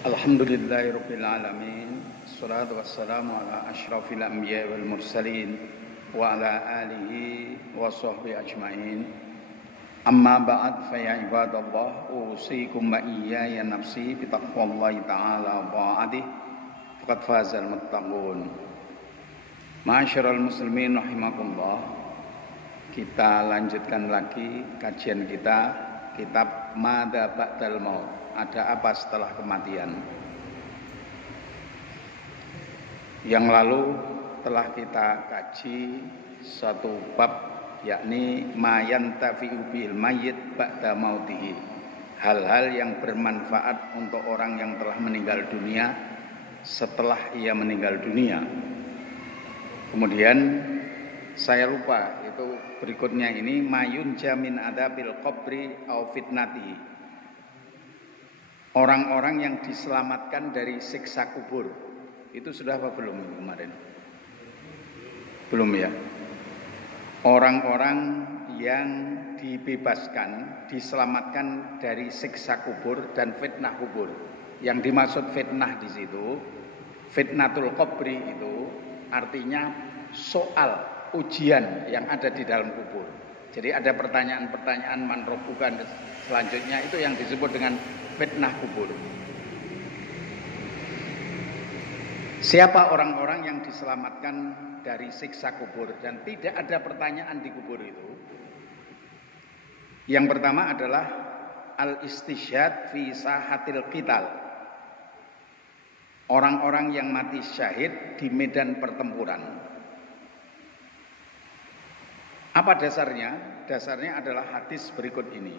Alhamdulillahirabbil alamin. Wassalatu wassalamu ala asyrafil anbiya'i wal mursalin wa ala alihi wa sahbihi ajmain. Amma ba'd, fa ya ibadallah, usikum wa iyaya nafsi bi taqwallahi ta'ala wa ta'atihi faqad fazal muttaqun. Ma'asyiral muslimin rahimakumullah. Kita lanjutkan lagi kajian kita kitab Mada Ba'dal Maut. Ada apa setelah kematian? Yang lalu telah kita kaji satu bab, yakni mayantafi'u bil mayyit ba'da mautihi. Hal-hal yang bermanfaat untuk orang yang telah meninggal dunia setelah ia meninggal dunia. Kemudian saya lupa, itu berikutnya ini mayunja min adabil qabri au fitnatihi. Orang-orang yang diselamatkan dari siksa kubur. Itu sudah apa belum kemarin? Belum ya. Orang-orang yang dibebaskan, diselamatkan dari siksa kubur dan fitnah kubur. Yang dimaksud fitnah di situ, fitnatul qabri itu artinya soal ujian yang ada di dalam kubur. Jadi ada pertanyaan-pertanyaan man rabbuka selanjutnya, itu yang disebut dengan fitnah kubur. Siapa orang-orang yang diselamatkan dari siksa kubur dan tidak ada pertanyaan di kubur itu? Yang pertama adalah al-istisyhad fi sahatil qital. Orang-orang yang mati syahid di medan pertempuran. Apa dasarnya? Dasarnya adalah hadis berikut ini.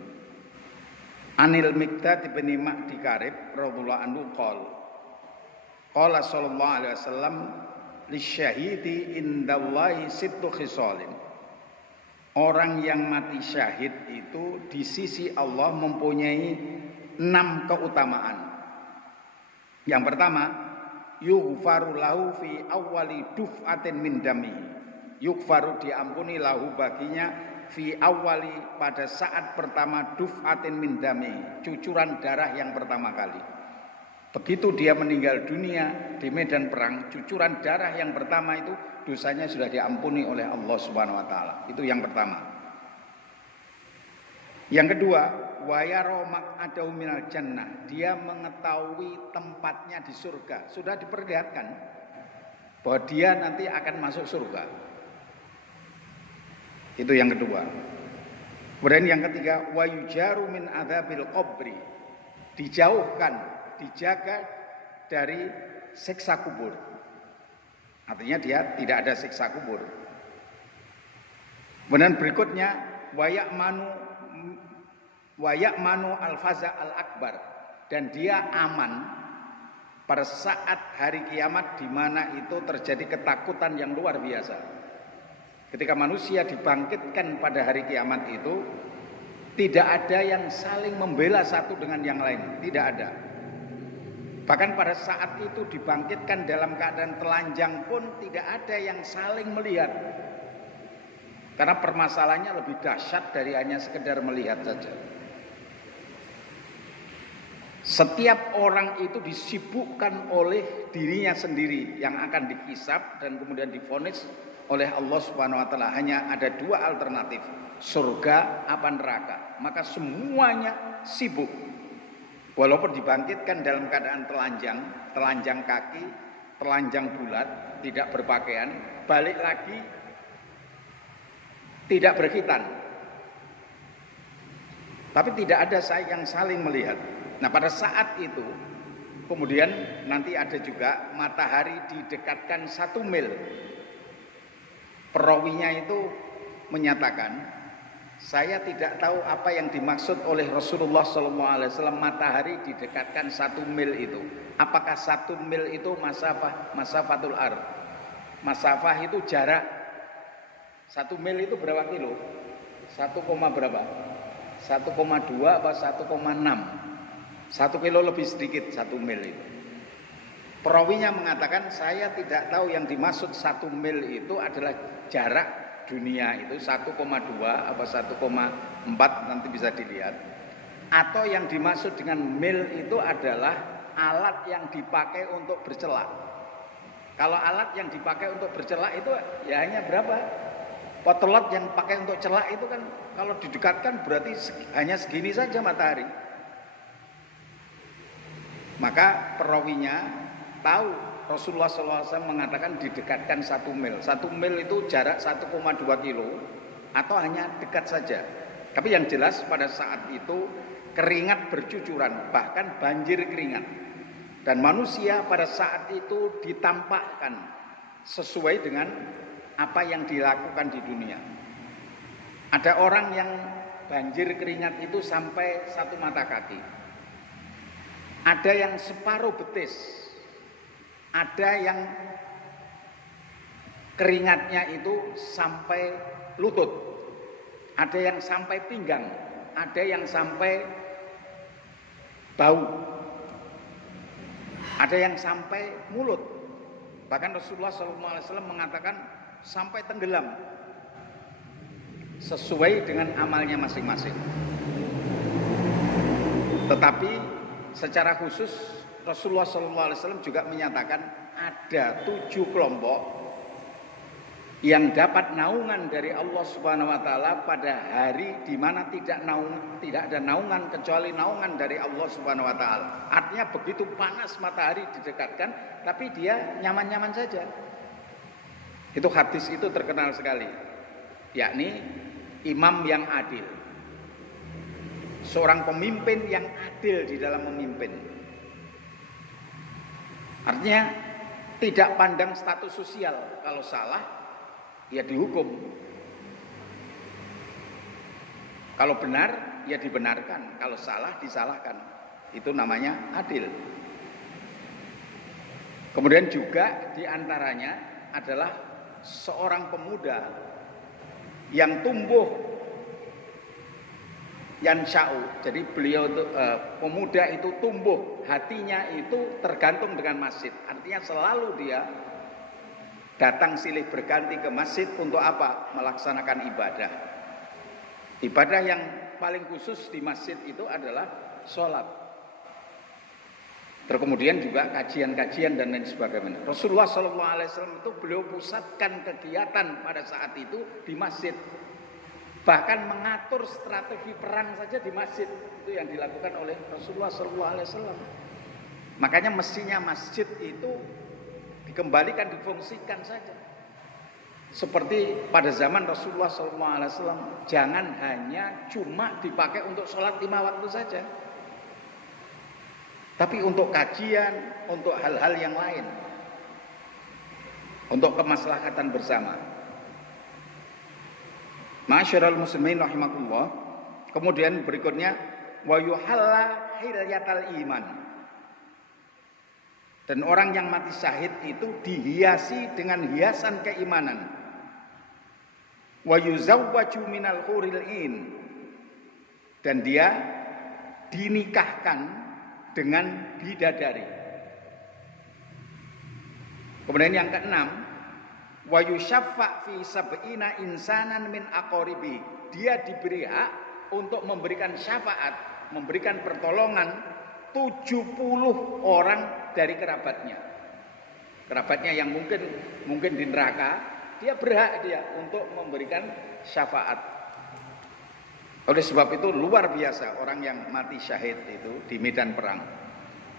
Anil Miqdad bin Ma'di Karib radhiyallahu anhu qala sallallahu alaihi wasallam lisyahidi indallahi sittu khisalin. Orang yang mati syahid itu di sisi Allah mempunyai 6 keutamaan. Yang pertama, yughfaru lahu fi awwali duf'atin min damihi. Yughfaru, diampuni, lahu baginya, fi awali, pada saat pertama, duf'atin min dami, cucuran darah yang pertama kali. Begitu dia meninggal dunia di medan perang, cucuran darah yang pertama itu dosanya sudah diampuni oleh Allah Subhanahu wa taala. Itu yang pertama. Yang kedua, wa yara maq'adahu minal jannah, dia mengetahui tempatnya di surga. Sudah diperlihatkan bahwa dia nanti akan masuk surga. Itu yang kedua. Kemudian yang ketiga, wa yujaru min adzabil qabri, dijauhkan, dijaga dari siksa kubur. Artinya dia tidak ada siksa kubur. Kemudian berikutnya, wa ya'manu al-faza al-akbar, dan dia aman pada saat hari kiamat di mana itu terjadi ketakutan yang luar biasa. Ketika manusia dibangkitkan pada hari kiamat itu, tidak ada yang saling membela satu dengan yang lain, tidak ada. Bahkan pada saat itu dibangkitkan dalam keadaan telanjang pun tidak ada yang saling melihat. Karena permasalahannya lebih dahsyat dari hanya sekedar melihat saja. Setiap orang itu disibukkan oleh dirinya sendiri yang akan dihisab dan kemudian divonis oleh Allah Subhanahu wa taala. Hanya ada 2 alternatif, surga apa neraka. Maka semuanya sibuk. Walaupun dibangkitkan dalam keadaan telanjang kaki, telanjang bulat, tidak berpakaian, balik lagi tidak berkhitan. Tapi tidak ada yang saling melihat. Nah, pada saat itu kemudian nanti ada juga matahari didekatkan 1 mil. Perawinya itu menyatakan, saya tidak tahu apa yang dimaksud oleh Rasulullah SAW matahari didekatkan 1 mil itu. Apakah 1 mil itu masafatul ard? Masafah itu jarak. 1 mil itu berapa kilo? 1, berapa? 1,2 apa 1,6? 1 kilo lebih sedikit 1 mil itu. Perawinya mengatakan, saya tidak tahu yang dimaksud 1 mil itu adalah jarak dunia itu 1,2 apa 1,4, nanti bisa dilihat. Atau yang dimaksud dengan mil itu adalah alat yang dipakai untuk bercelak. Kalau alat yang dipakai untuk bercelak itu ya hanya berapa? Potlot yang pakai untuk celak itu kan kalau didekatkan berarti hanya segini saja matahari. Maka perawinya tahu Rasulullah SAW mengatakan didekatkan 1 mil. 1 mil itu jarak 1,2 kilo atau hanya dekat saja. Tapi yang jelas pada saat itu keringat bercucuran, bahkan banjir keringat. Dan manusia pada saat itu ditampakkan sesuai dengan apa yang dilakukan di dunia. Ada orang yang banjir keringat itu sampai 1 mata kaki. Ada yang separuh betis. Ada yang keringatnya itu sampai lutut. Ada yang sampai pinggang. Ada yang sampai bau. Ada yang sampai mulut. Bahkan Rasulullah SAW mengatakan sampai tenggelam. Sesuai dengan amalnya masing-masing. Tetapi secara khusus Rasulullah SAW juga menyatakan ada 7 kelompok yang dapat naungan dari Allah Subhanahu wa taala pada hari di mana tidak ada naungan kecuali naungan dari Allah Subhanahu wa taala. Artinya begitu panas matahari didekatkan tapi dia nyaman-nyaman saja. Itu hadis itu terkenal sekali. Yakni imam yang adil. Seorang pemimpin yang adil di dalam memimpin. Artinya tidak pandang status sosial. Kalau salah ya dihukum. Kalau benar ya dibenarkan. Kalau salah disalahkan. Itu namanya adil. Kemudian juga diantaranya adalah seorang pemuda yang tumbuh yansha'u. Jadi beliau itu pemuda itu tumbuh, hatinya itu tergantung dengan masjid. Artinya selalu dia datang silih berganti ke masjid untuk apa? Melaksanakan ibadah. Ibadah yang paling khusus di masjid itu adalah sholat. Terus kemudian juga kajian-kajian dan lain sebagainya. Rasulullah SAW itu beliau pusatkan kegiatan pada saat itu di masjid. Bahkan mengatur strategi perang saja di masjid. Itu yang dilakukan oleh Rasulullah SAW. Makanya mestinya masjid itu dikembalikan, difungsikan saja. Seperti pada zaman Rasulullah SAW, jangan hanya cuma dipakai untuk sholat 5 waktu saja. Tapi untuk kajian, untuk hal-hal yang lain. Untuk kemaslahatan bersama. Ma'asyiral muslimin rahimakumullah. Kemudian berikutnya wa yuhalla hilyatal iman. Dan orang yang mati syahid itu dihiasi dengan hiasan keimanan. Wa yuzawwaju minal huril in. Dan dia dinikahkan dengan bidadari. Kemudian yang keenam, wa yusyaffa fi sab'ina insanan min aqaribi. Dia diberi hak untuk memberikan syafaat, memberikan pertolongan 70 orang dari kerabatnya. Kerabatnya yang mungkin di neraka, dia berhak dia untuk memberikan syafaat. Oleh sebab itu luar biasa orang yang mati syahid itu di medan perang.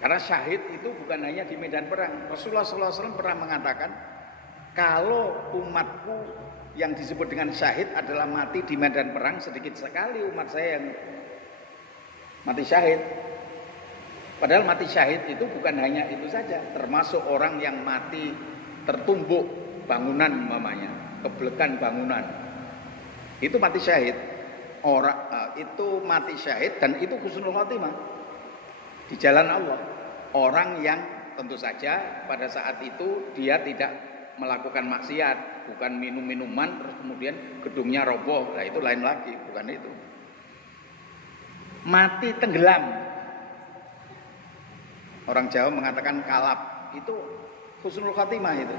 Karena syahid itu bukan hanya di medan perang. Rasulullah SAW pernah mengatakan, kalau umatku yang disebut dengan syahid adalah mati di medan perang, sedikit sekali umat saya yang mati syahid. Padahal mati syahid itu bukan hanya itu saja, termasuk orang yang mati tertumbuk bangunan umpamanya, keblekan bangunan. Itu mati syahid. Orang itu mati syahid dan itu husnul khotimah di jalan Allah. Orang yang tentu saja pada saat itu dia tidak melakukan maksiat, bukan minum-minuman terus kemudian gedungnya roboh. Nah itu lain lagi, bukan itu. Mati tenggelam. Orang Jawa mengatakan kalap, itu husnul khotimah itu.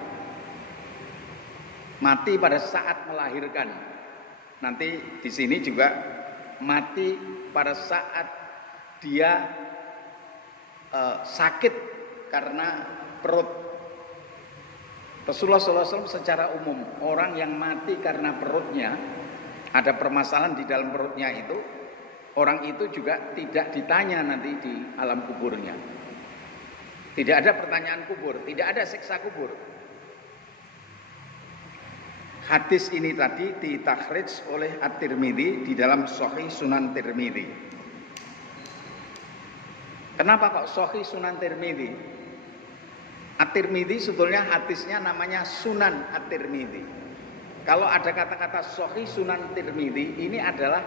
Mati pada saat melahirkan. Nanti di sini juga mati pada saat dia sakit karena perut. Rasulullah SAW secara umum, orang yang mati karena perutnya, ada permasalahan di dalam perutnya itu, orang itu juga tidak ditanya nanti di alam kuburnya. Tidak ada pertanyaan kubur, tidak ada siksa kubur. Hadis ini tadi ditakhrij oleh At-Tirmidzi di dalam Sahih Sunan Tirmidzi. Kenapa kok Sahih Sunan Tirmidzi? At-Tirmidzi sebetulnya hadisnya namanya Sunan At-Tirmidzi. Kalau ada kata-kata Sahih Sunan Tirmidzi, ini adalah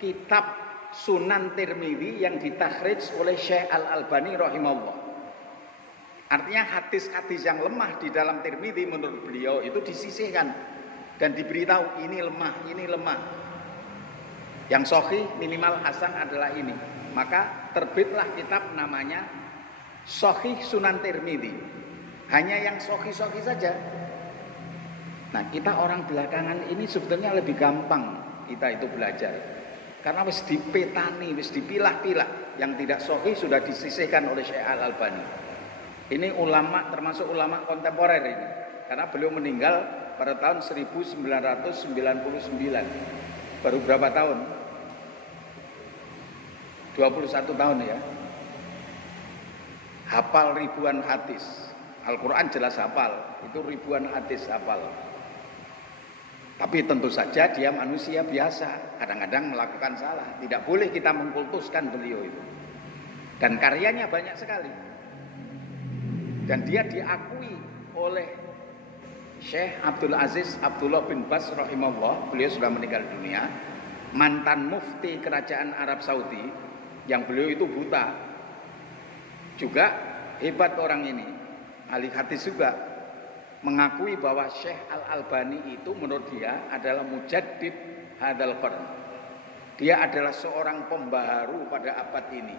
kitab Sunan Tirmidzi yang ditakhrij oleh Syekh Al-Albani rahimahullah. Artinya hadis-hadis yang lemah di dalam Tirmidzi menurut beliau itu disisihkan dan diberitahu ini lemah, ini lemah. Yang sahih minimal hasan adalah ini. Maka terbitlah kitab namanya Sahih Sunan Tirmidzi. Hanya yang sahih-sahih saja. Nah, kita orang belakangan ini sebetulnya lebih gampang kita itu belajar. Karena wis dipetani, wis dipilah-pilah. Yang tidak sahih sudah disisihkan oleh Syekh Al-Albani. Ini ulama, termasuk ulama kontemporer ini. Karena beliau meninggal pada tahun 1999. Baru berapa tahun? 21 tahun ya. Hafal ribuan hadis. Al-Quran jelas hafal, itu ribuan hadis hafal. Tapi tentu saja dia manusia biasa, kadang-kadang melakukan salah. Tidak boleh kita mengkultuskan beliau itu. Dan karyanya banyak sekali. Dan dia diakui oleh Syekh Abdul Aziz Abdullah bin Bas rahimahullah. Beliau sudah meninggal dunia. Mantan mufti kerajaan Arab Saudi, yang beliau itu buta. Juga hebat orang ini, ahli hadis juga, mengakui bahwa Syekh Al-Albani itu menurut dia adalah mujaddid hadzal qarn. Dia adalah seorang pembaharu pada abad ini,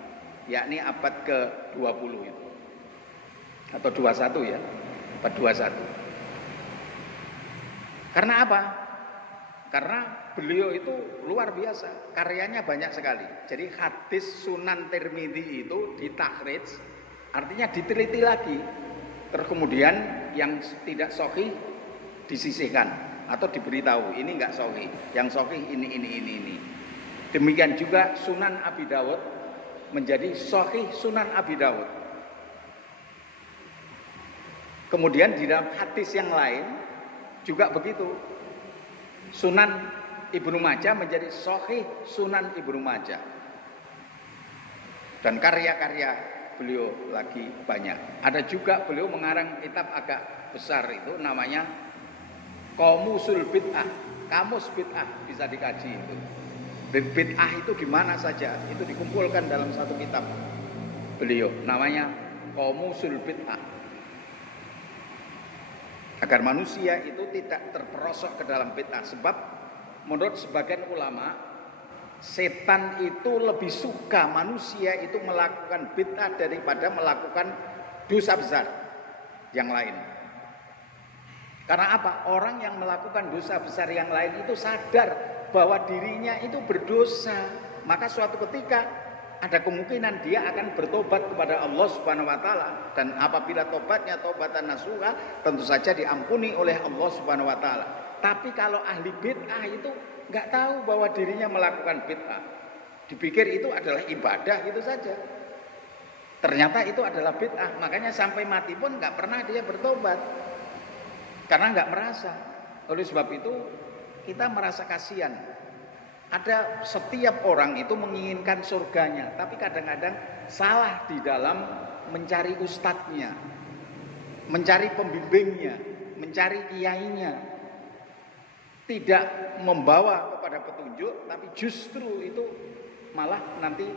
yakni abad ke-20 itu. Atau 21 ya, abad 21. Karena apa? Karena beliau itu luar biasa, karyanya banyak sekali. Jadi hadis Sunan Tirmidzi itu ditakhrij, artinya diteliti lagi. Terus kemudian yang tidak sahih disisihkan atau diberitahu ini enggak sahih, yang sahih ini. Demikian juga Sunan Abi Dawud menjadi sahih Sunan Abi Dawud. Kemudian di dalam hadis yang lain juga begitu. Sunan Ibnu Majah menjadi sahih Sunan Ibnu Majah. Dan karya-karya beliau lagi banyak. Ada juga beliau mengarang kitab agak besar itu namanya Qamusul Bid'ah. Kamus Bid'ah bisa dikaji itu. Bid'ah itu di mana saja, itu dikumpulkan dalam satu kitab beliau namanya Qamusul Bid'ah. Agar manusia itu tidak terperosok ke dalam bid'ah. Sebab menurut sebagian ulama, setan itu lebih suka manusia itu melakukan bid'ah daripada melakukan dosa besar yang lain. Karena apa? Orang yang melakukan dosa besar yang lain itu sadar bahwa dirinya itu berdosa. Maka suatu ketika ada kemungkinan dia akan bertobat kepada Allah Subhanahu wa taala, dan apabila tobatnya taubatan nasuha, tentu saja diampuni oleh Allah Subhanahu wa taala. Tapi kalau ahli bid'ah itu enggak tahu bahwa dirinya melakukan bid'ah. Dipikir itu adalah ibadah gitu saja. Ternyata itu adalah bid'ah, makanya sampai mati pun enggak pernah dia bertobat. Karena enggak merasa. Oleh sebab itu kita merasa kasihan. Ada setiap orang itu menginginkan surganya, tapi kadang-kadang salah di dalam mencari ustadznya, mencari pembimbingnya, mencari kiainya. Tidak membawa kepada petunjuk, tapi justru itu malah nanti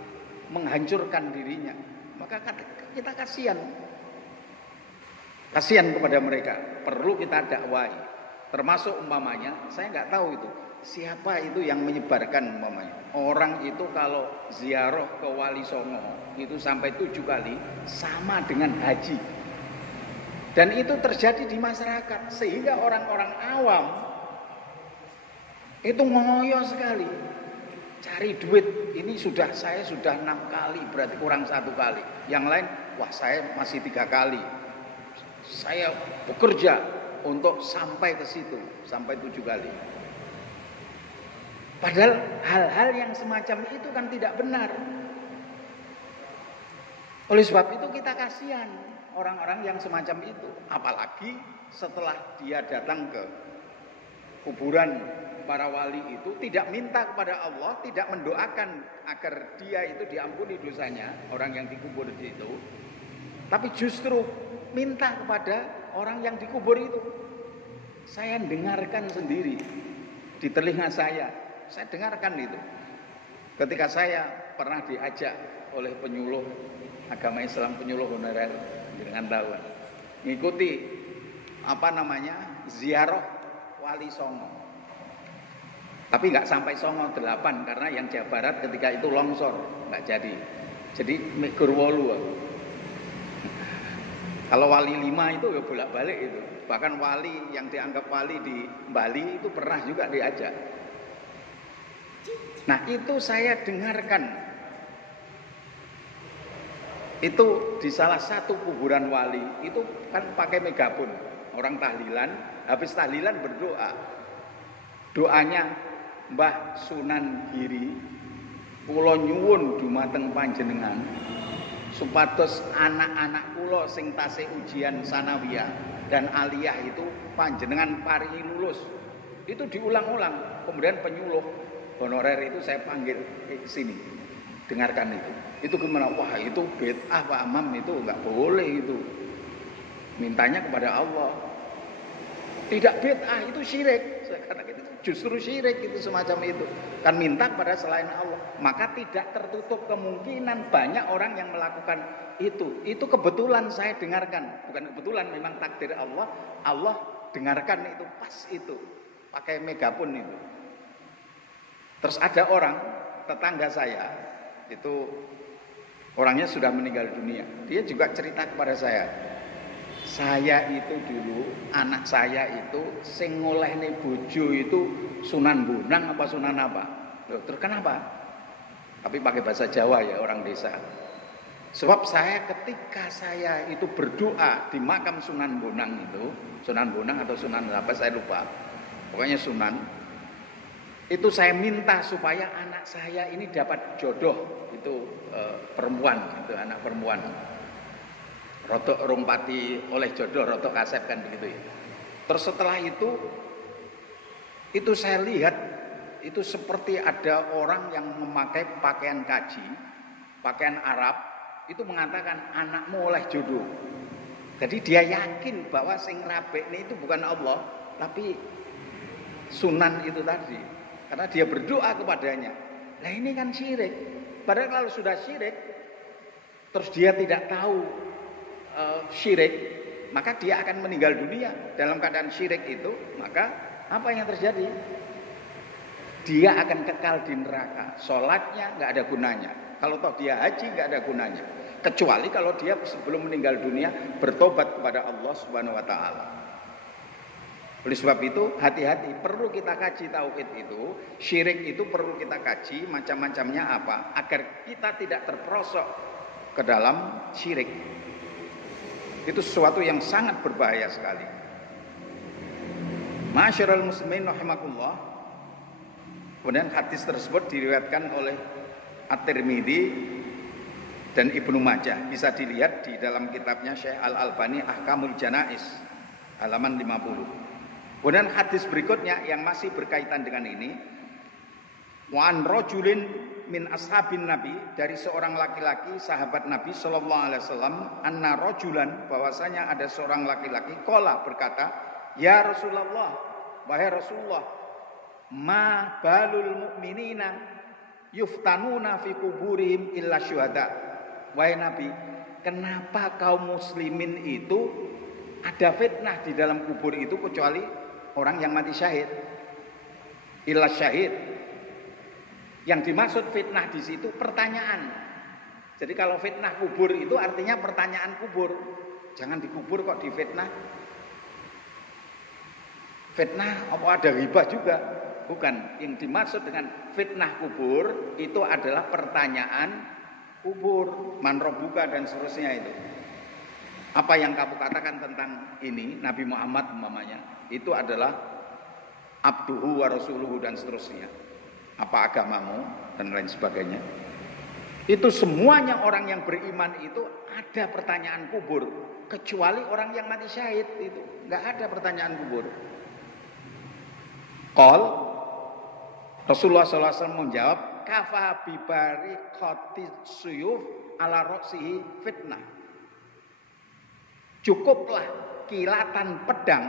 menghancurkan dirinya. Maka kita kasihan. Kasihan kepada mereka, perlu kita dakwahi. Termasuk umpamanya, saya nggak tahu itu siapa itu yang menyebarkan umpamanya. Orang itu kalau ziarah ke Wali Songo itu sampai 7 kali sama dengan haji. Dan itu terjadi di masyarakat sehingga orang-orang awam itu ngoyo sekali. cari duit. Ini saya sudah 6 kali, berarti kurang 1 kali. Yang lain, wah saya masih 3 kali. Saya bekerja untuk sampai ke situ, sampai 7 kali. Padahal hal-hal yang semacam itu kan tidak benar. Oleh sebab itu kita kasihan orang-orang yang semacam itu. Apalagi setelah dia datang ke kuburan para wali itu, tidak minta kepada Allah, tidak mendoakan agar dia itu diampuni dosanya, orang yang dikubur di situ, tapi justru minta kepada orang yang dikubur itu. Saya dengarkan sendiri di telinga saya dengarkan itu. Ketika saya pernah diajak oleh penyuluh agama Islam, penyuluh honorer dengan tahu, ngikuti ziarah Wali Songo. Tapi nggak sampai Songo 8 karena yang Jawa Barat ketika itu longsor, nggak jadi. Jadi mekur 8. Kalau wali 5 itu ya bolak-balik itu. Bahkan wali yang dianggap wali di Bali itu pernah juga diajak. Nah, itu saya dengarkan. Itu di salah satu kuburan wali, itu kan pakai megafon. Orang tahlilan, habis tahlilan berdoa. Doanya, Mbah Sunan Giri, kula nyuwun dumateng panjenengan supados anak-anak kula sing tasih ujian sanawiyah dan aliyah itu panjenengan paringi lulus. Itu diulang-ulang. Kemudian penyuluh honorer itu saya panggil ke sini, dengarkan itu. Itu gimana? Wah, itu bid'ah Pak Amam, itu enggak boleh itu. Mintanya kepada Allah. Tidak bid'ah, itu syirik. Saya katakan itu justru syirik itu semacam itu. Kan minta kepada selain Allah. Maka tidak tertutup kemungkinan banyak orang yang melakukan itu. Itu kebetulan saya dengarkan. Bukan kebetulan, memang takdir Allah. Allah dengarkan itu, pas itu. Pakai megafon itu. Terus ada orang, tetangga saya, itu orangnya sudah meninggal dunia. Dia juga cerita kepada saya itu dulu, anak saya itu sing ngolehne bojo itu Sunan Bonang apa Sunan apa. Loh, terus kenapa? Tapi pakai bahasa Jawa ya, orang desa. Sebab ketika saya itu berdoa di makam Sunan Bonang itu, Sunan Bonang atau Sunan apa saya lupa. Pokoknya Sunan. Itu saya minta supaya anak saya ini dapat jodoh, itu perempuan, itu anak perempuan. Rotok rumpati oleh jodoh, rotok kasep kan begitu ya. Terus setelah itu saya lihat itu seperti ada orang yang memakai pakaian kaji, pakaian Arab, itu mengatakan anakmu oleh jodoh. Jadi dia yakin bahwa sing rabekne itu bukan Allah, tapi Sunan itu tadi. Karena dia berdoa kepadanya. Nah ini kan syirik. Padahal kalau sudah syirik, terus dia tidak tahu syirik, maka dia akan meninggal dunia dalam keadaan syirik itu. Maka apa yang terjadi? Dia akan kekal di neraka. Sholatnya nggak ada gunanya. Kalau toh dia haji nggak ada gunanya. Kecuali kalau dia sebelum meninggal dunia bertobat kepada Allah Subhanahu Wa Taala. Oleh sebab itu hati-hati, perlu kita kaji tauhid itu, syirik itu perlu kita kaji macam-macamnya apa, agar kita tidak terperosok ke dalam syirik. Itu sesuatu yang sangat berbahaya sekali. Ma'asyiral muslimin rahimakumullah. Kemudian hadis tersebut diriwayatkan oleh At-Tirmidzi dan Ibnu Majah. Bisa dilihat di dalam kitabnya Syekh Al-Albani Ahkamul Janaiz halaman 50. Kemudian hadis berikutnya yang masih berkaitan dengan ini, wa an rajulin min ashabin Nabi, dari seorang laki-laki sahabat Nabi sallallahu alaihi wasallam, anna rajulan, bahwasanya ada seorang laki-laki qala berkata, ya Rasulullah, wahai Rasulullah, ma balul mu'minina yuftanuna fi kuburihim illa syuhada. Wahai Nabi, kenapa kaum muslimin itu ada fitnah di dalam kubur itu kecuali orang yang mati syahid? Illa syahid. Yang dimaksud fitnah di situ pertanyaan. Jadi kalau fitnah kubur itu artinya pertanyaan kubur. Jangan dikubur kok difitnah. Fitnah apa ada ghibah juga? bukan. Yang dimaksud dengan fitnah kubur itu adalah pertanyaan kubur, man rabbuka dan seterusnya itu. Apa yang kamu katakan tentang ini, Nabi Muhammad umpamanya, itu adalah abduhu wa rasuluhu dan seterusnya. Apa agamamu dan lain sebagainya. Itu semuanya orang yang beriman itu ada pertanyaan kubur, kecuali orang yang mati syahid itu nggak ada pertanyaan kubur. Qol Rasulullah SAW menjawab, kafa bibari khotis suyuf ala roksihi fitnah. Cukuplah kilatan pedang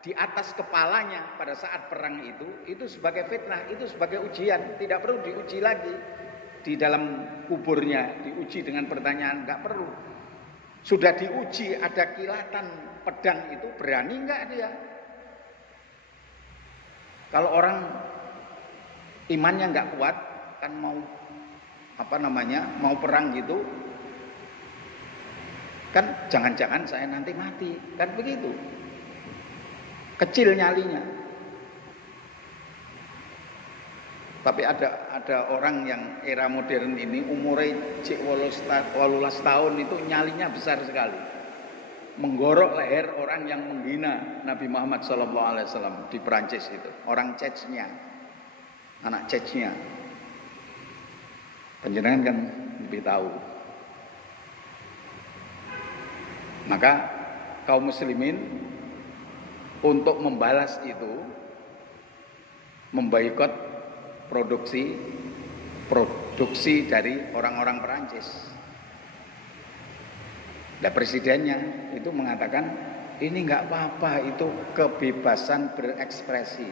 di atas kepalanya pada saat perang itu sebagai fitnah, itu sebagai ujian, tidak perlu diuji lagi di dalam kuburnya, diuji dengan pertanyaan, nggak perlu. Sudah diuji ada kilatan pedang itu, berani nggak dia? Kalau orang imannya nggak kuat, kan mau mau perang gitu, kan jangan-jangan saya nanti mati, kan begitu. Kecil nyalinya. Tapi ada orang yang era modern ini umurnya 18 tahun itu nyalinya besar sekali. Menggorok leher orang yang menghina Nabi Muhammad SAW di Perancis itu. Orang Chechnya, anak Chechnya. Panjenengan kan lebih tahu. Maka kaum muslimin untuk membalas itu memboikot produksi dari orang-orang Perancis. Nah, presidennya itu mengatakan ini nggak apa-apa, itu kebebasan berekspresi.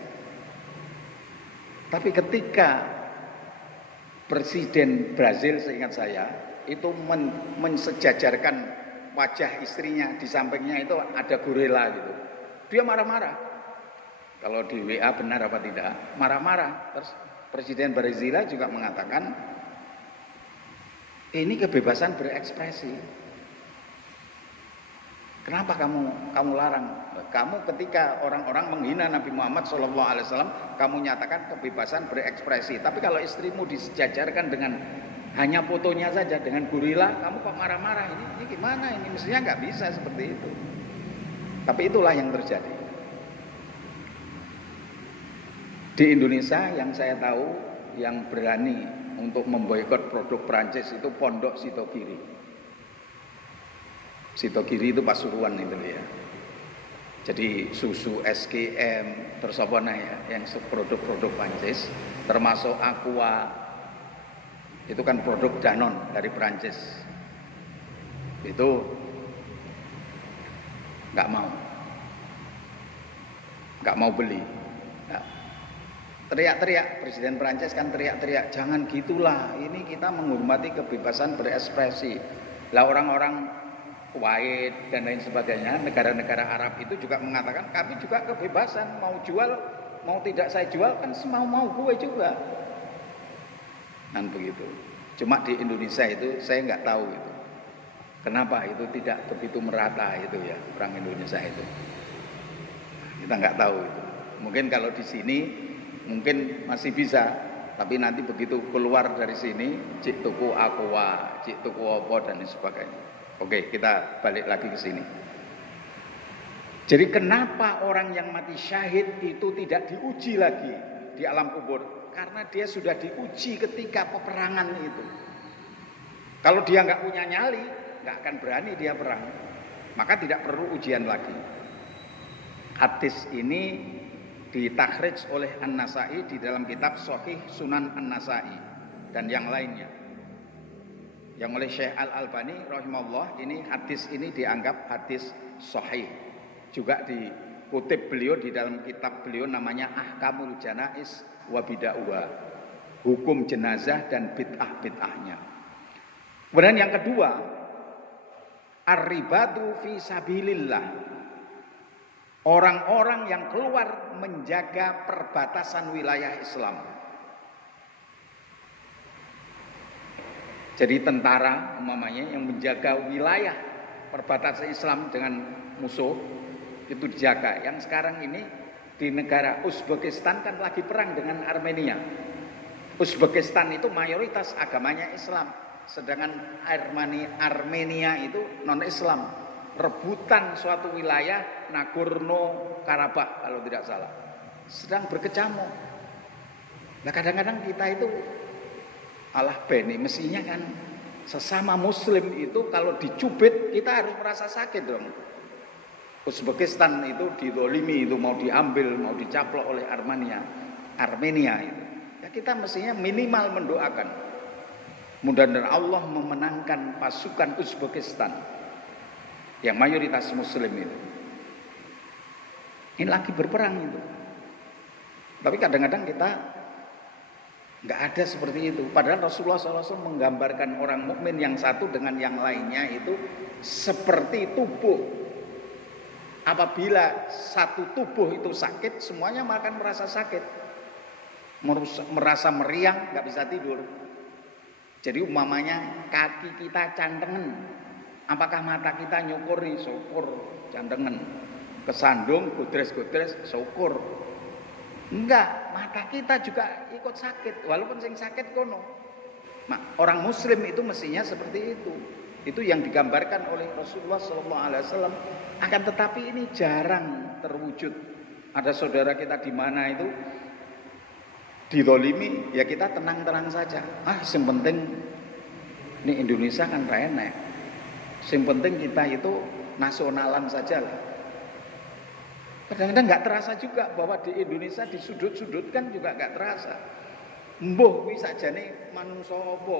Tapi ketika Presiden Brazil seingat saya itu mensejajarkan wajah istrinya, di sampingnya itu ada gorila gitu. Dia marah-marah. Kalau di WA benar apa tidak? Marah-marah. Terus Presiden Brazil juga mengatakan ini kebebasan berekspresi. Kenapa kamu larang? Kamu ketika orang-orang menghina Nabi Muhammad SAW, kamu nyatakan kebebasan berekspresi. Tapi kalau istrimu disejajarkan dengan hanya fotonya saja dengan gorila, kamu kok marah-marah? Ini gimana? Ini mestinya nggak bisa seperti itu. Tapi itulah yang terjadi. Di Indonesia yang saya tahu yang berani untuk memboikot produk Prancis itu Pondok Sitogiri. Sitogiri itu Pasuruan itu ya. Jadi susu SKM terus apa ya yang produk-produk Prancis termasuk Aqua itu kan produk Danone dari Prancis. Itu nggak mau beli. Nah, teriak-teriak Presiden Prancis kan teriak-teriak, jangan gitulah, ini kita menghormati kebebasan berekspresi. Lah orang-orang Kuwait dan lain sebagainya, negara-negara Arab itu juga mengatakan kami juga kebebasan, mau jual, mau tidak saya jual kan semau-mau gue juga. Dan begitu. Cuma di Indonesia itu saya nggak tahu itu. Kenapa itu tidak begitu merata itu ya orang Indonesia itu. Kita nggak tahu itu. Mungkin kalau di sini mungkin masih bisa, tapi nanti begitu keluar dari sini, cik tuku Aqua, cik tuku opo dan sebagainya. Oke, kita balik lagi ke sini. Jadi kenapa orang yang mati syahid itu tidak diuji lagi di alam kubur? Karena dia sudah diuji ketika peperangan itu. Kalau dia nggak punya nyali, nggak akan berani dia perang. Maka tidak perlu ujian lagi. Hadis ini ditakhrij oleh An-Nasa'i di dalam kitab Sahih Sunan An-Nasa'i dan yang lainnya. Yang oleh Syekh Al-Albani rahimahullah, ini hadis ini dianggap hadis sahih. Juga dikutip beliau di dalam kitab beliau namanya Ahkamul Janais wa Bid'ah, hukum jenazah dan bid'ah-bid'ahnya. Kemudian yang kedua, ar-ribatu fi sabilillah. Orang-orang yang keluar menjaga perbatasan wilayah Islam. Jadi tentara umpamanya yang menjaga wilayah perbatasan Islam dengan musuh itu dijaga. Yang sekarang ini di negara Uzbekistan kan lagi perang dengan Armenia. Uzbekistan itu mayoritas agamanya Islam, sedangkan Armenia itu non-Islam. Rebutan suatu wilayah Nagorno-Karabakh kalau tidak salah, sedang berkecamuk. Nah kadang-kadang kita itu alah bene, mestinya kan sesama muslim itu kalau dicubit kita harus merasa sakit dong. Uzbekistan itu didolimi, itu mau diambil, mau dicaplok oleh Armenia itu. Ya kita mestinya minimal mendoakan. Mudah-mudahan Allah memenangkan pasukan Uzbekistan yang mayoritas muslim itu. Ini lagi berperang itu. Tapi kadang-kadang kita nggak ada seperti itu. Padahal Rasulullah SAW menggambarkan orang mukmin yang satu dengan yang lainnya itu seperti tubuh. Apabila satu tubuh itu sakit, semuanya akan merasa sakit, merasa meriang, nggak bisa tidur. Jadi umpamanya kaki kita cantengen, apakah mata kita nyukuri? Syukur, cantengen. Kesandung, godres-godres, syukur. Enggak, mata kita juga ikut sakit, walaupun sing sakit kono. Nah, orang muslim itu mestinya seperti itu. Itu yang digambarkan oleh Rasulullah SAW. Akan tetapi ini jarang terwujud. Ada saudara kita di mana itu didolimi, ya kita tenang-tenang saja. Yang penting ini Indonesia kan enak. Yang penting kita itu nasionalan saja lah. Kadang-kadang nggak terasa juga bahwa di Indonesia di sudut-sudut kan juga nggak terasa. Mbuh wis sajane manungsa apa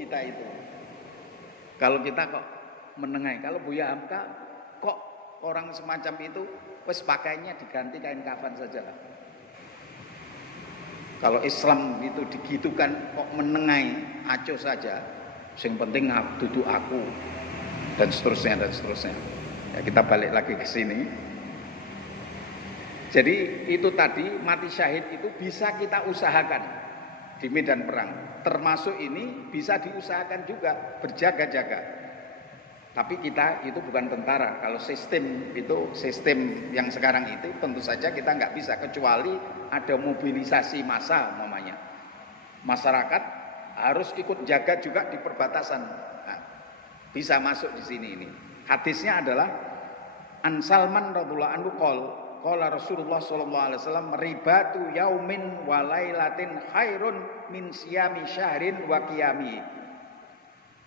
kita itu. Kalau kita kok menengai, kalau Buya Hamka kok orang semacam itu wis pakainya diganti kain kafan saja lah. Kalau Islam itu digitukan kok menengai, acuh saja. Yang penting duduk aku dan seterusnya dan seterusnya. Ya, kita balik lagi ke sini. Jadi itu tadi mati syahid itu bisa kita usahakan di medan perang. Termasuk ini bisa diusahakan juga berjaga-jaga. Tapi kita itu bukan tentara. Kalau sistem itu sistem yang sekarang itu tentu saja kita nggak bisa kecuali ada mobilisasi massa umpamanya. Masyarakat harus ikut jaga juga di perbatasan. Nah, bisa masuk di sini ini. Hadisnya adalah An Salman radhiyallahu anhu qala Rasulullah sallallahu alaihi wasallam ribatu yaumin wa lailatin khairun min siyami syahrin wa qiyami.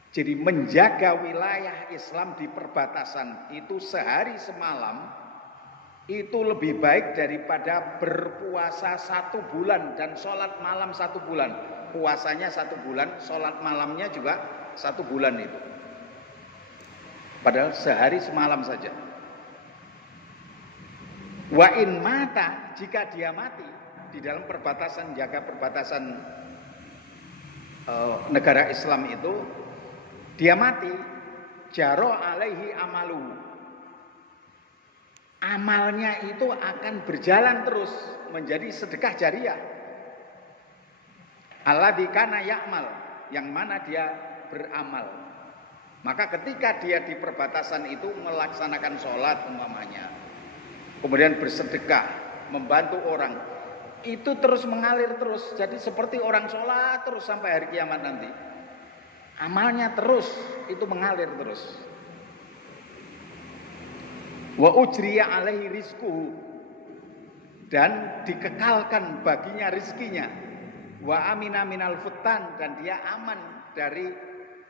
Jadi menjaga wilayah Islam di perbatasan itu sehari semalam itu lebih baik daripada berpuasa 1 bulan dan sholat malam 1 bulan. Puasanya 1 bulan, sholat malamnya juga 1 bulan itu. Padahal sehari semalam saja. Wa in mata, jika dia mati di dalam perbatasan, jaga perbatasan negara Islam itu, dia mati, jaro alaihi amalu. Amalnya itu akan berjalan terus menjadi sedekah jariah. Alladzi kana ya'mal, yang mana dia beramal. Maka ketika dia di perbatasan itu melaksanakan sholat umpamanya, kemudian bersedekah, membantu orang, itu terus mengalir terus. Jadi seperti orang sholat terus sampai hari kiamat nanti. Amalnya terus, itu mengalir terus. Wa ujriya alaihi rizquhu, dan dikekalkan baginya rizkinya. Wa amina minal futan, dan dia aman dari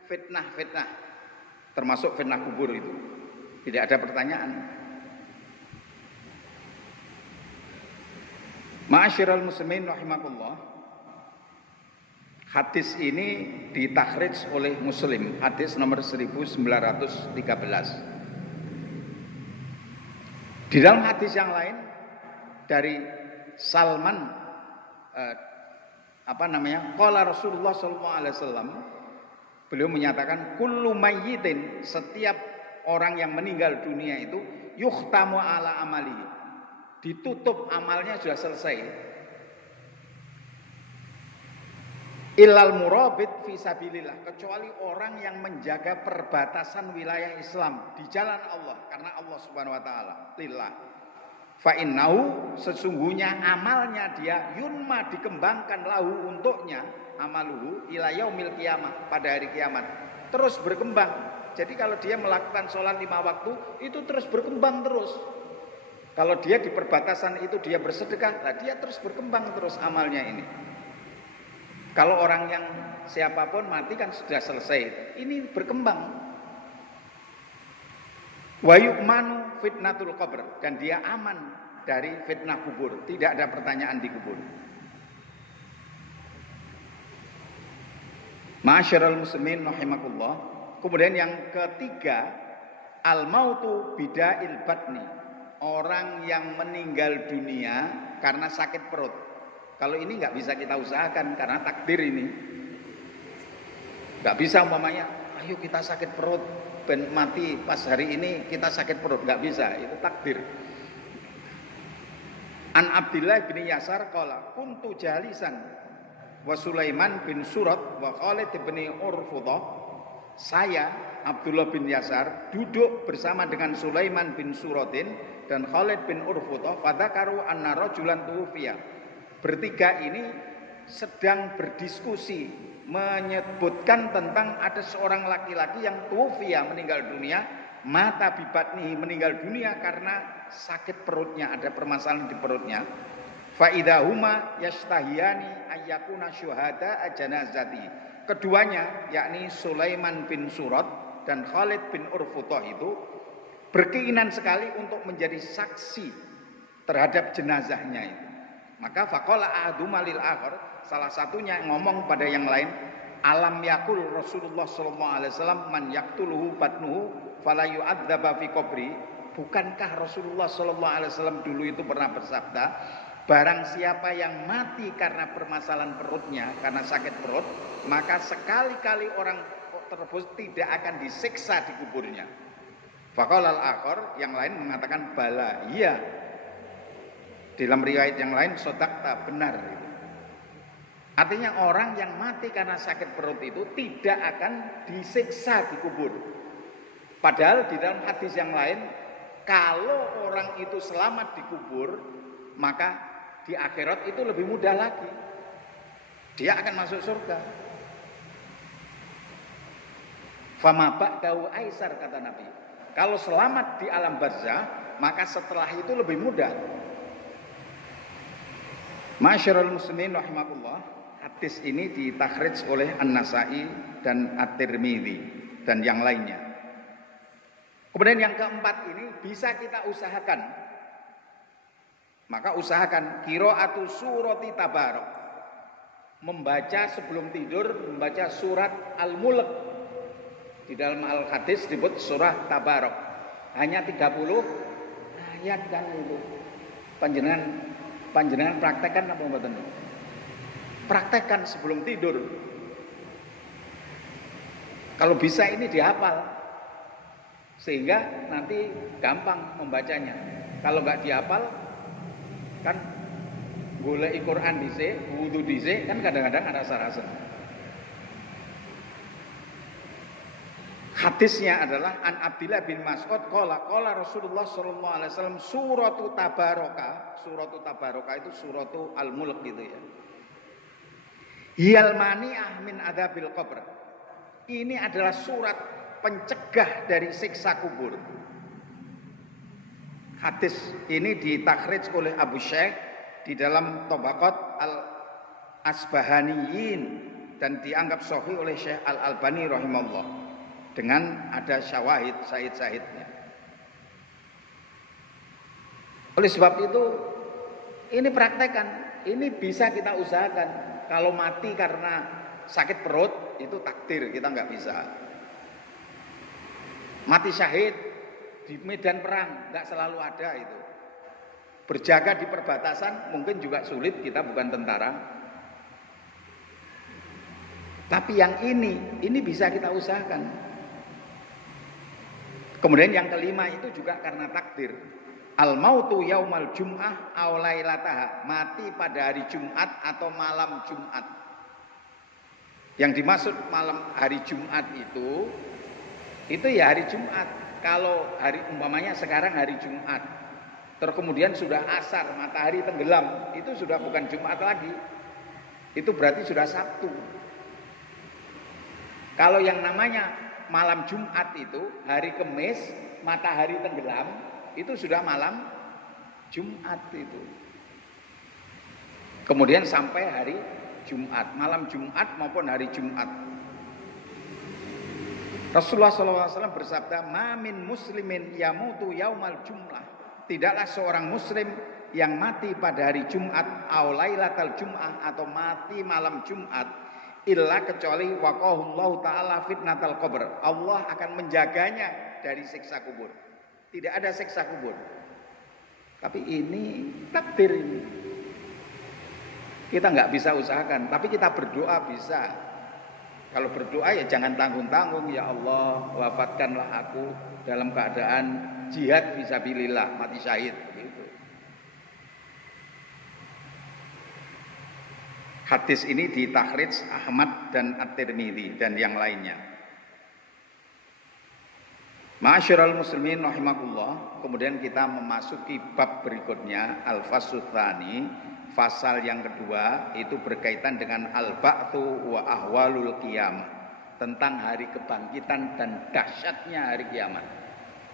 fitnah-fitnah, termasuk fitnah kubur itu. Tidak ada pertanyaan. Ma'asyiral muslimin rahimakumullah. Hadis ini ditakhrij oleh Muslim, hadis nomor 1913. Di dalam hadis yang lain dari Salman qala Rasulullah sallallahu alaihi wasallam, beliau menyatakan kullu mayyitin, setiap orang yang meninggal dunia itu yukhtamu ala amali, ditutup amalnya sudah selesai. Illal murabit fi sabilillah, kecuali orang yang menjaga perbatasan wilayah Islam di jalan Allah karena Allah Subhanahu wa taala, lillah. Fa innahu sesungguhnya amalnya dia yunma dikembangkan lahu untuknya amaluhu ila yaumil kiamah pada hari kiamat terus berkembang. Jadi kalau dia melakukan sholat 5 waktu itu terus berkembang terus. Kalau dia di perbatasan itu dia bersedekah, nah dia terus berkembang terus amalnya ini. Kalau orang yang siapapun mati kan sudah selesai, ini berkembang. Wa yu'manu fitnatul qabr, dan dia aman dari fitnah kubur, tidak ada pertanyaan di kubur. Ma'asyiral muslimin rahimakumullah. Kemudian yang ketiga, al-mautu bida'il batni, orang yang meninggal dunia karena sakit perut. Kalau ini nggak bisa kita usahakan karena takdir ini. Nggak bisa umpamanya, ayo kita sakit perut, ben mati pas hari ini kita sakit perut, nggak bisa, itu takdir. An Abdillah bin Yasar qala kuntu jalisan wa Sulaiman bin Surat wa Khalid bin Urfudah. Saya Abdullah bin Yasar duduk bersama dengan Sulaiman bin Suratin dan Khalid bin Urfudah, fadzakaru anna rajulan tuwfiya. Bertiga ini sedang berdiskusi menyebutkan tentang ada seorang laki-laki yang tuwfiya meninggal dunia, mata bibatni meninggal dunia karena sakit perutnya, ada permasalahan di perutnya. Fa idahuma yastahiyani ayyakuna syuhada janazati. Keduanya yakni Sulaiman bin Surat dan Khalid bin Urfudah itu berkeinginan sekali untuk menjadi saksi terhadap jenazahnya itu. Maka faqala ahaduma lil akhar, salah satunya ngomong pada yang lain, alam yakul Rasulullah sallallahu alaihi wasallam man yaqtuluhu batnuhu fala yu'adzaba fi qabri. Bukankah Rasulullah sallallahu alaihi wasallam dulu itu pernah bersabda, barang siapa yang mati karena permasalahan perutnya, karena sakit perut, maka sekali-kali orang tersebut tidak akan disiksa di kuburnya. Faqala al-akhar, yang lain mengatakan bala, iya. Dalam riwayat yang lain sodakta, benar. Artinya orang yang mati karena sakit perut itu tidak akan disiksa di kubur. Padahal di dalam hadis yang lain, kalau orang itu selamat di kubur, maka di akhirat itu lebih mudah lagi. Dia akan masuk surga. Fama ba'dahu aisar, kata Nabi. Kalau selamat di alam barzah, maka setelah itu lebih mudah. Ma'asyiral muslimin rahimakumullah, hadis ini ditakhrij oleh An-Nasa'i dan At-Tirmidzi dan yang lainnya. Kemudian yang keempat ini bisa kita usahakan. Maka usahakan qiraatu surati Tabarak. Membaca sebelum tidur, membaca surat Al-Mulk. Di dalam Al-Hadis disebut surah Tabarak. Hanya 30 ayat kan itu. Panjenengan praktekkan apa mboten? Praktekkan sebelum tidur. Kalau bisa ini dihafal, sehingga nanti gampang membacanya. Kalau nggak dihafal, kan golek Quran dhisik, wudu dhisik, kan kadang-kadang ada rasa-rasa. Hadisnya adalah an Abdillah bin Mas'ud qala Rasulullah sallallahu alaihi wasallam suratu Tabaraka. Suratu Tabaraka itu suratu Al-Mulk gitu ya. Hiyal mani'ah min adzabil qabr. Ini adalah surat pencegah dari siksa kubur. Hadis ini ditakhrij oleh Abu Syekh di dalam Tabaqat Al-Asbahaniyin dan dianggap sahih oleh Syekh Al-Albani rahimahullah. Dengan ada syawahid, syahid-syahidnya. Oleh sebab itu, ini praktekan, ini bisa kita usahakan. Kalau mati karena sakit perut, itu takdir, kita nggak bisa. Mati syahid di medan perang, nggak selalu ada itu. Berjaga di perbatasan, mungkin juga sulit, kita bukan tentara. Tapi yang ini bisa kita usahakan. Kemudian yang kelima itu juga karena takdir. Al-mautu yaumal jum'ah aw lailataha, mati pada hari Jumat atau malam Jumat. Yang dimaksud malam hari Jumat itu ya hari Jumat. Kalau hari umpamanya sekarang hari Jumat, Terus kemudian sudah asar, matahari tenggelam, itu sudah bukan Jumat lagi. Itu berarti sudah Sabtu. Kalau yang namanya malam Jumat itu hari Kamis, matahari tenggelam, itu sudah malam Jumat itu. Kemudian sampai hari Jumat, malam Jumat maupun hari Jumat. Rasulullah SAW bersabda, "Ma min muslimin yamutu yaumal jumlah." Tidaklah seorang muslim yang mati pada hari Jumat, au lailatal Jum'ah, atau mati malam Jumat, illa kecuali waqahullahu ta'ala fitnatal qabr. Allah akan menjaganya dari siksa kubur. Tidak ada siksa kubur. Tapi ini takdir ini. Kita nggak bisa usahakan, tapi kita berdoa bisa. Kalau berdoa ya jangan tanggung-tanggung, ya Allah wafatkanlah aku dalam keadaan jihad fisabilillah, mati syahid begitu. Hadis ini ditakhrij Ahmad dan At-Tirmidzi dan yang lainnya. Ma'asyiral muslimin rahimakumullah, kemudian kita memasuki bab berikutnya, al-fasl tsani, pasal yang kedua itu berkaitan dengan al-ba'tsu wa ahwalul qiyamah, tentang hari kebangkitan dan dahsyatnya hari kiamat.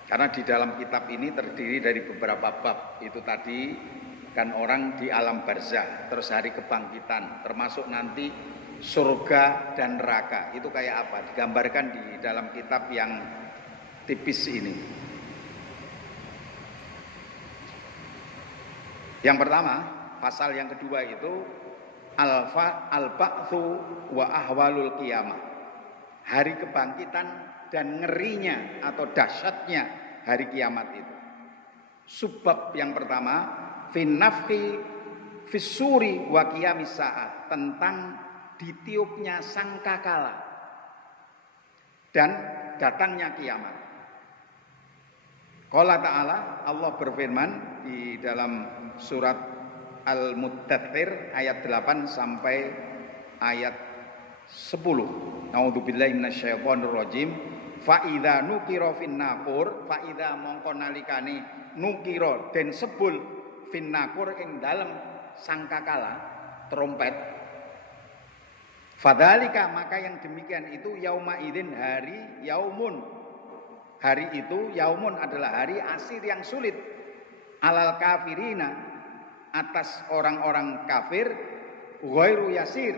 Karena di dalam kitab ini terdiri dari beberapa bab. Itu tadi kan orang di alam barzah, terus hari kebangkitan, termasuk nanti surga dan neraka. Itu kayak apa? Digambarkan di dalam kitab yang tipis ini. Yang pertama, pasal yang kedua itu al-ba'tsu wa ahwalul qiyamah. Hari kebangkitan dan ngerinya atau dahsyatnya hari kiamat itu. Subbab yang pertama, finnafqi fissuri wa qiyamis sa'ah, tentang ditiupnya sangkakala dan datangnya kiamat. Qala ta'ala, Allah berfirman di dalam surat Al-Muddatsir ayat 8 sampai ayat 10. A'udzubillahi minasyaitonir rajim. Fa idza nukira fin naqur, fa idza mongko nalikane nukira den sebul fin naqur ing dalem sangkakala trompet. Fadzalika, maka yang demikian itu yauma idzin, hari yaumun. Hari itu yaumun adalah hari asir yang sulit, alal kafirina, atas orang-orang kafir, ghairu yasir,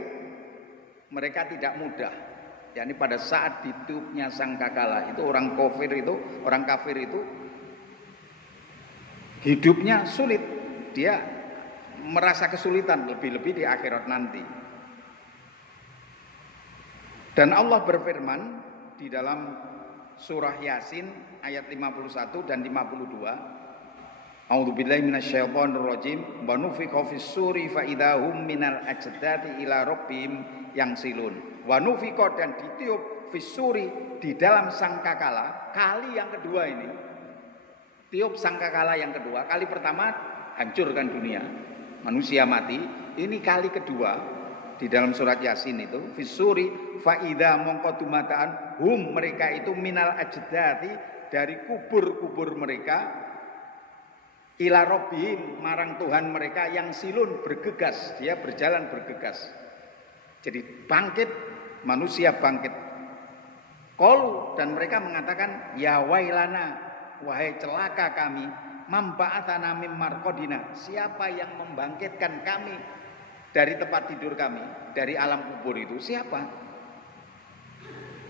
mereka tidak mudah. Yani pada saat ditiupnya sangkakala itu orang kafir itu hidupnya sulit, dia merasa kesulitan, lebih-lebih di akhirat nanti. Dan Allah berfirman di dalam surah Yasin ayat 51 dan 52. A'udzubillahi minasyaitonir rajim. Wa nufikha fis-suri fa idahum minal ajdati ila rabbihim yangsilun. Wa nufikha, dan ditiup fis-suri, di dalam sangkakala, kali yang kedua ini. Tiup sangkakala yang kedua. Kali pertama hancurkan dunia, manusia mati. Ini kali kedua di dalam surat Yasin itu, fis-suri fa idza mongko dumataan hum, mereka itu minal ajdati, dari kubur-kubur mereka, ila rabbihim, marang Tuhan mereka, yang silun, bergegas, dia berjalan bergegas. Jadi bangkit, manusia bangkit. Qalu, dan mereka mengatakan, ya wailana, wahai celaka kami, mamba'atana mim marqadina, siapa yang membangkitkan kami dari tempat tidur kami, dari alam kubur itu, siapa?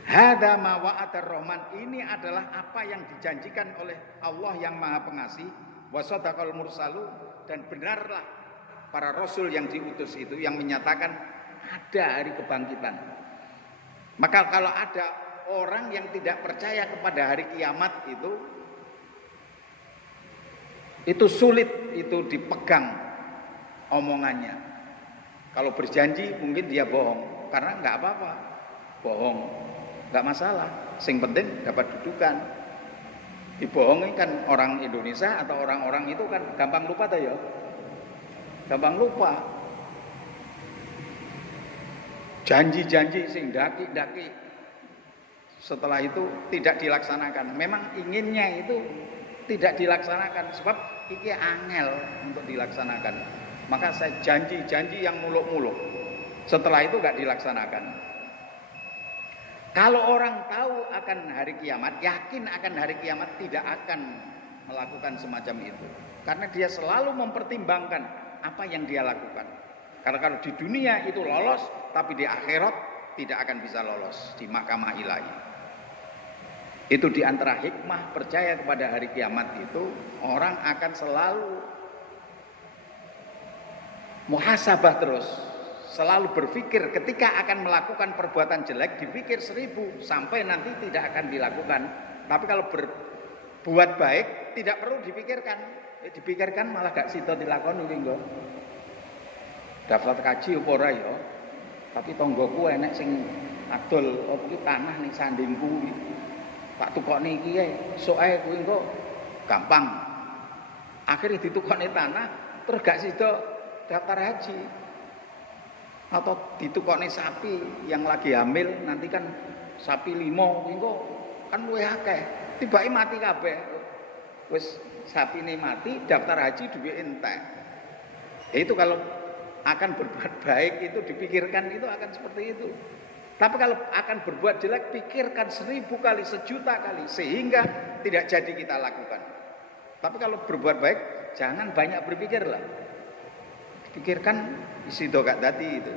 Hadza ma wa'atar rahman, ini adalah apa yang dijanjikan oleh Allah yang Maha Pengasih. Wa sadaqal mursalu, dan benarlah para rasul yang diutus itu yang menyatakan ada hari kebangkitan. Maka kalau ada orang yang tidak percaya kepada hari kiamat itu sulit itu dipegang omongannya. Kalau berjanji mungkin dia bohong, karena nggak apa-apa, bohong nggak masalah. Sing penting dapat dudukan. Dibohongi kan orang Indonesia atau orang-orang itu kan gampang lupa tuh ya, gampang lupa. Janji-janji sing daki-daki, setelah itu tidak dilaksanakan. Memang inginnya itu tidak dilaksanakan sebab iki angel untuk dilaksanakan. Maka saya janji yang muluk-muluk. Setelah itu enggak dilaksanakan. Kalau orang tahu akan hari kiamat, yakin akan hari kiamat, tidak akan melakukan semacam itu. Karena dia selalu mempertimbangkan apa yang dia lakukan. Karena kalau di dunia itu lolos, tapi di akhirat tidak akan bisa lolos di mahkamah ilahi. Itu di antara hikmah percaya kepada hari kiamat itu, orang akan selalu muhasabah terus. Selalu berpikir ketika akan melakukan perbuatan jelek, dipikir 1000 sampai nanti tidak akan dilakukan. Tapi kalau berbuat baik tidak perlu dipikirkan. Dipikirkan malah gak sida dilakoni kuwi nggo. Daftar kaji apa ora ya? Tapi tanggoku enek sing adol apa iki tanah ning sandingku kuwi. Tak tukokne iki ae, sok ae kuwi engko gampang. Akhirnya ditukokne tanah terus gak sida daftar haji. Atau ditukokne sapi yang lagi hamil, nanti kan sapi 5 engko kan luwih akeh, tibake mati kabeh. Wis sapine mati, daftar haji duwe entek. Itu kalau akan berbuat baik itu dipikirkan itu akan seperti itu. Tapi kalau akan berbuat jelek pikirkan 1000 kali, 1.000.000 kali sehingga tidak jadi kita lakukan. Tapi kalau berbuat baik jangan banyak berpikirlah. Pikirkan isi dogat tadi itu.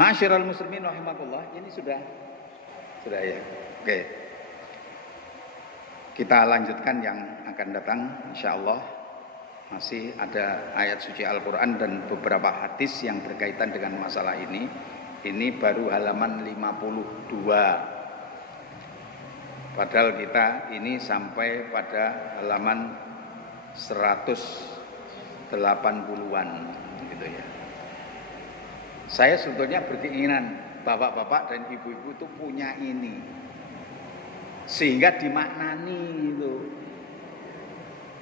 Ma'asyiral muslimin rahimakumullah, ini sudah ya. Oke. Kita lanjutkan yang akan datang insyaallah. Masih ada ayat suci Al-Qur'an dan beberapa hadis yang berkaitan dengan masalah ini. Ini baru halaman 52. Padahal kita ini sampai pada halaman 180-an gitu ya. Saya sebetulnya berkeinginan bapak-bapak dan ibu-ibu itu punya ini sehingga dimaknani itu.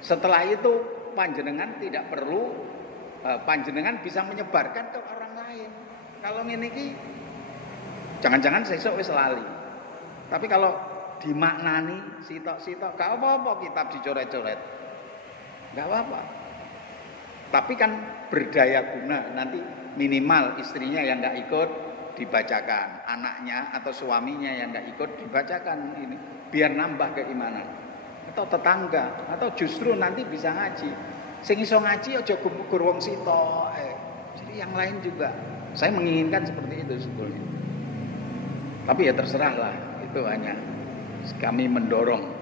Setelah itu panjenengan tidak perlu panjenengan bisa menyebarkan ke orang lain. Kalau ngene iki jangan-jangan sesuk wis lali. Tapi kalau dimaknani sitok-sitok gak apa-apa kitab dicoret-coret. Gak apa-apa. Tapi kan berdaya guna. Nanti minimal istrinya yang gak ikut dibacakan, anaknya atau suaminya yang gak ikut dibacakan ini, biar nambah keimanan. Atau tetangga, atau justru nanti bisa ngaji. Sing iso ngaji aja gugur wong sitok. Jadi yang lain juga. Saya menginginkan seperti itu sebetulnya. Tapi ya terserahlah, itu hanya kami mendorong.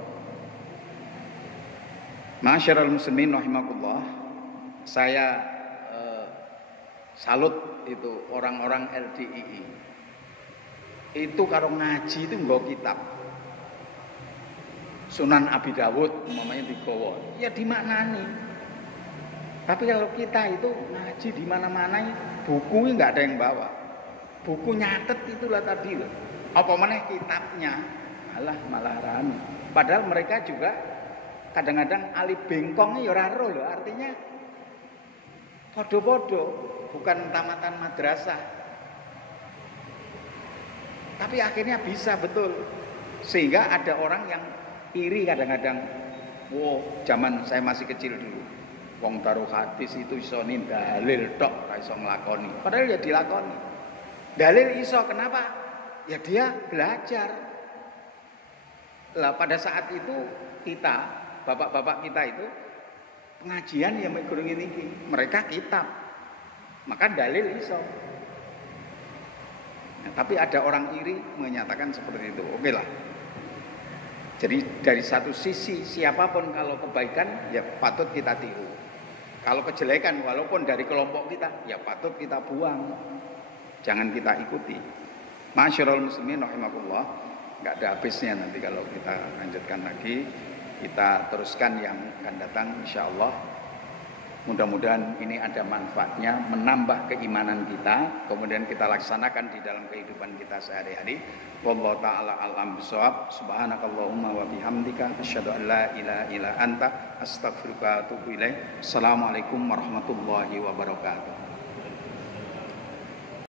Ma'asyiral muslimin rahimakumullah, saya salut itu orang-orang LDII. Itu kalau ngaji itu nggo kitab. Sunan Abi Dawud umpamanya digawa, ya dimaknani. Tapi kalau kita itu ngaji di mana-mana, buku enggak ada yang bawa. Buku nyatet itulah tadi loh. Apa maneh kitabnya? Malah rame. Padahal mereka juga kadang-kadang ali bengkong ya ora ro lho, artinya podo-podo, bukan tamatan madrasah. Tapi akhirnya bisa betul. Sehingga ada orang yang iri kadang-kadang. Wow, zaman saya masih kecil dulu. Wong taruh hadis itu iso dalil tok ora iso nglakoni. Padahal ya dilakoni. Dalil iso kenapa? Ya dia belajar. Lah pada saat itu kita bapak-bapak kita itu pengajian yang guru ini mereka kitab, maka dalil iso. Nah, tapi ada orang iri menyatakan seperti itu. Oke lah. Jadi dari satu sisi siapapun kalau kebaikan ya patut kita tiru. Kalau kejelekan walaupun dari kelompok kita ya patut kita buang. Jangan kita ikuti. Ma'asyiral muslimin rahimakumullah, enggak ada habisnya nanti kalau kita lanjutkan lagi. Kita teruskan yang akan datang insyaallah. Mudah-mudahan ini ada manfaatnya, menambah keimanan kita, kemudian kita laksanakan di dalam kehidupan kita sehari-hari. Wallahu taala alam bisawab. Subhanakallahumma wa bihamdika asyhadu an la ilaha illa anta astaghfiruka wa atubu ilaik. Assalamualaikum warahmatullahi wabarakatuh.